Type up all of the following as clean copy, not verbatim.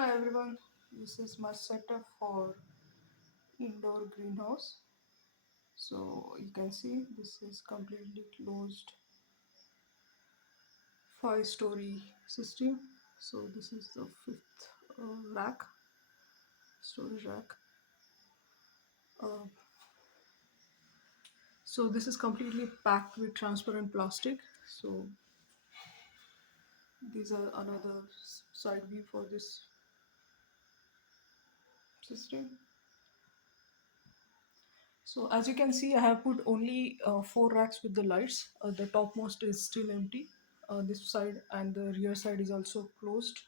Hi everyone, this is my setup for indoor greenhouse. So you can see this is completely closed 5-story system. So this is the fifth rack, storage rack. Uh, so this is completely packed with transparent plastic. So these are another side view for this system. So as you can see, I have put only 4 racks with the lights. The topmost is still empty. This side and the rear side is also closed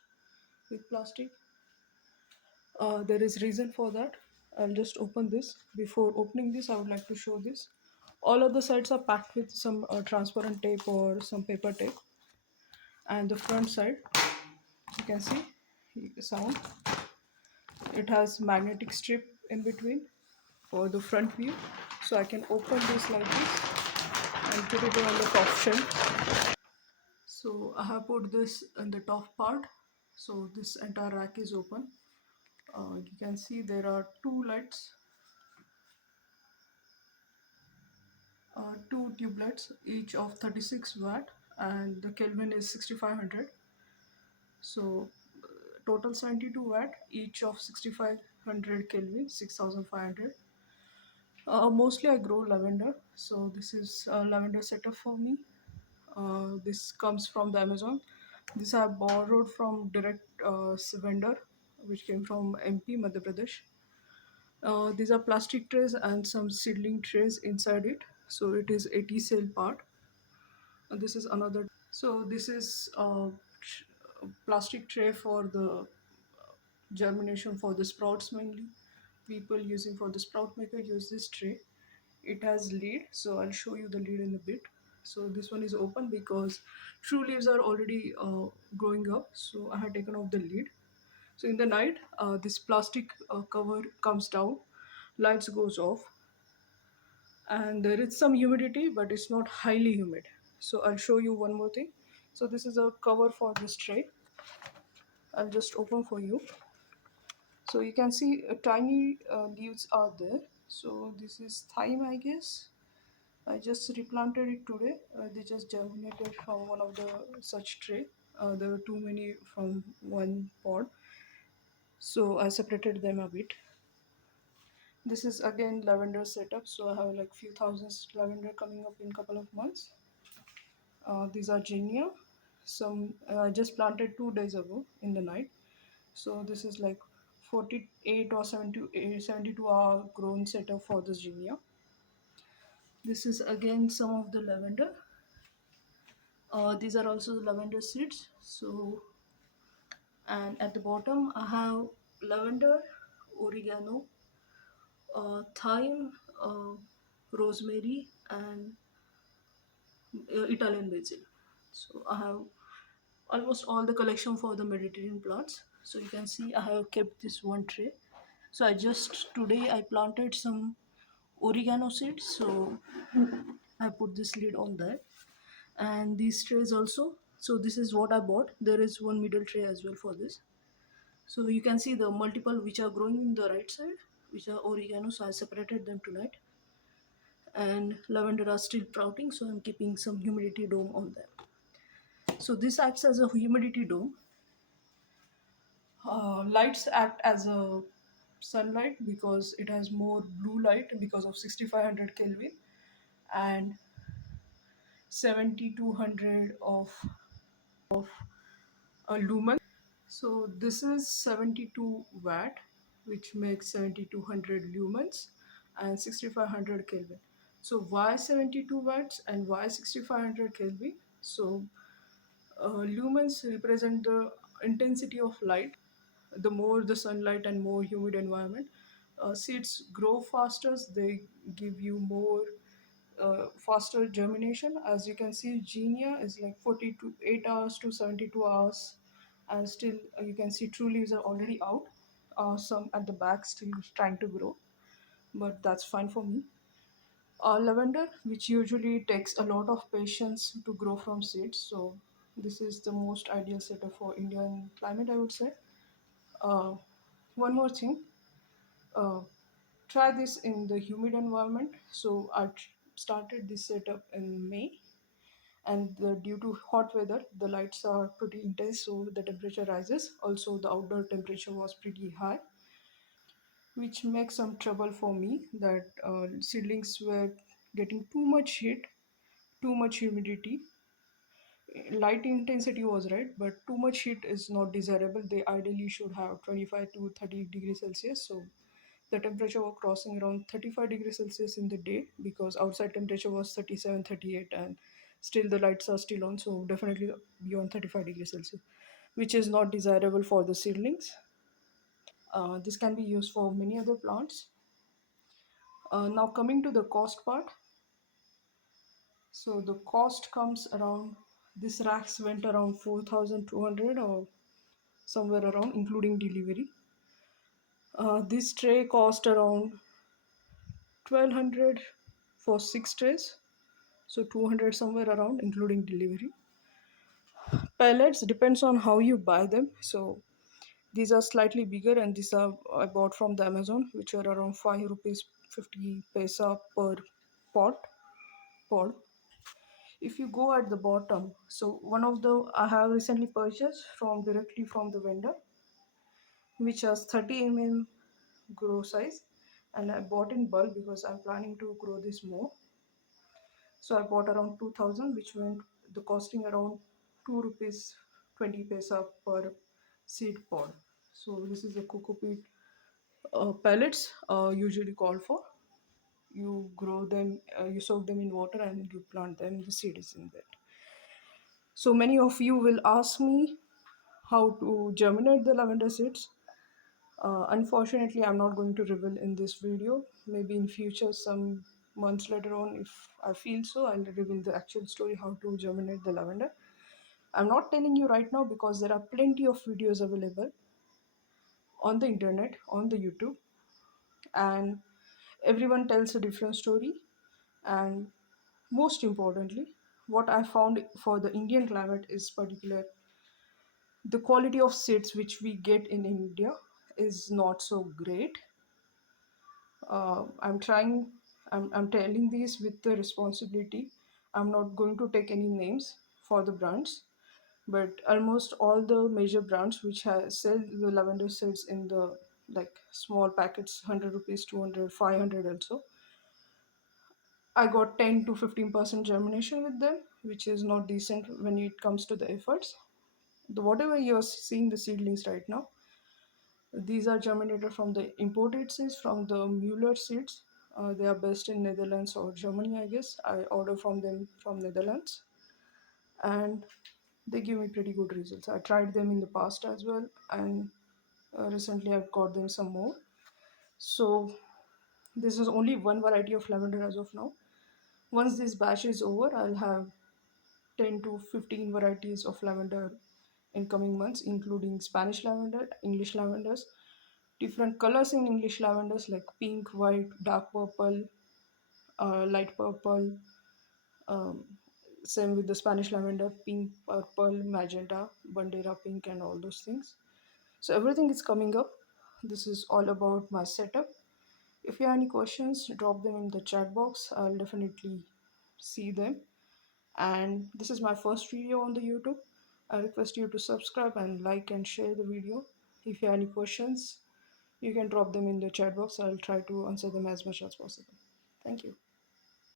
with plastic. There is reason for that. I'll just open this. Before opening this, I would like to show this. All of the sides are packed with some transparent tape or some paper tape. And the front side, you can see sound. It has magnetic strip in between for the front view. So I can open this like this and put it on the top shelf. So I have put this in the top part. So this entire rack is open. You can see there are two lights, two tube lights, each of 36 watt, and the Kelvin is 6500. So total 72 watt, each of 6500 Kelvin, 6500. Mostly I grow lavender, so this is a lavender setup for me. This comes from the Amazon. This I borrowed from direct vendor, which came from MP, Madhya Pradesh. These are plastic trays and some seedling trays inside it. So it is 80 cell part. And this is another. So this is a plastic tray for the germination for the sprouts mainly. People using for the sprout maker use this tray. It has lid, so I'll show you the lid in a bit. So this one is open because true leaves are already growing up, so I have taken off the lid. So in the night, this plastic cover comes down, lights goes off, and there is some humidity, but it's not highly humid. So I'll show you one more thing. So this is a cover for this tray. I'll just open for you. So you can see tiny leaves are there. So this is thyme, I guess. I just replanted it today. They just germinated from one of the such tray. There were too many from one pod, so I separated them a bit. This is again lavender setup. So I have like few thousands lavender coming up in couple of months. These are genia. Some I just planted 2 days ago in the night. So this is like 48 or 72 hour grown setup for this genia. This is again some of the lavender. These are also the lavender seeds. So, and at the bottom I have lavender, oregano, thyme, rosemary, and Italian basil. So I have almost all the collection for the Mediterranean plants. So you can see I have kept this one tray. So I just today I planted some oregano seeds. So I put this lid on that, and these trays also. So this is what I bought. There is one middle tray as well for this. So you can see the multiple which are growing in the right side, which are oregano. So I separated them tonight, and lavender are still sprouting. So I'm keeping some humidity dome on them. So this acts as a humidity dome. Lights act as a sunlight because it has more blue light because of 6500 Kelvin and 7200 of lumen. So this is 72 watt, which makes 7200 lumens and 6500 Kelvin. So why 72 watts and why 6500 Kelvin? So lumens represent the intensity of light. The more the sunlight and more humid environment, seeds grow faster. They give you more faster germination. As you can see, genia is like 48 hours to 72 hours, and still you can see true leaves are already out. Some at the back still trying to grow, but that's fine for me. Lavender, which usually takes a lot of patience to grow from seeds, so this is the most ideal setup for Indian climate, I would say. Uh, One more thing, uh, try this in the humid environment. So I started this setup in May, and due to hot weather, the lights are pretty intense, so the temperature rises. Also, the outdoor temperature was pretty high, which makes some trouble for me that seedlings were getting too much heat, too much humidity. Light intensity was right, but too much heat is not desirable. They ideally should have 25 to 30 degrees Celsius. So the temperature was crossing around 35 degrees Celsius in the day, because outside temperature was 37, 38, and still the lights are still on. So definitely beyond 35 degrees Celsius, which is not desirable for the seedlings. This can be used for many other plants. Now coming to the cost part. So the cost comes around, this racks went around 4,200 or somewhere around, including delivery. This tray cost around 1,200 for 6 trays, so 200 somewhere around, including delivery. Pellets depends on how you buy them. So these are slightly bigger, and these are I bought from the Amazon, which are around 5 rupees 50 paisa per pot pod. If you go at the bottom, so one of the I have recently purchased from directly from the vendor, which has 30 grow size, and I bought in bulk because I'm planning to grow this more. So I bought around 2000, which went the costing around 2 rupees 20 paisa per seed pod. So this is a coco peat pellets usually called for. You grow them, you soak them in water, and you plant them. The seed is in that. So many of you will ask me how to germinate the lavender seeds. Unfortunately, I'm not going to reveal in this video. Maybe in future, some months later on, if I feel so, I'll reveal the actual story how to germinate the lavender. I'm not telling you right now because there are plenty of videos available on the internet, on the YouTube, and everyone tells a different story. And most importantly, what I found for the Indian climate is particular, the quality of seeds which we get in India is not so great. I'm trying, I'm telling these with the responsibility. I'm not going to take any names for the brands, but almost all the major brands which sell the lavender seeds in the like small packets, 100 rupees, 200, 500 also. I got 10 to 15% germination with them, which is not decent when it comes to the efforts. Whatever you're seeing the seedlings right now, these are germinated from the imported seeds from the Mueller seeds. They are based in Netherlands or Germany, I guess. I order from them from Netherlands, and they give me pretty good results. I tried them in the past as well, and recently I've got them some more. So this is only one variety of lavender as of now. Once this batch is over, I'll have 10 to 15 varieties of lavender in coming months, including Spanish lavender, English lavenders, different colors in English lavenders like pink, white, dark purple, light purple. Um, Same with the Spanish lavender, pink, purple, magenta, bandera pink, and all those things. So everything is coming up. This is all about my setup. If you have any questions, drop them in the chat box. I'll definitely see them. And this is my first video on the YouTube. I request you to subscribe and like and share the video. If you have any questions, you can drop them in the chat box. I'll try to answer them as much as possible. Thank you.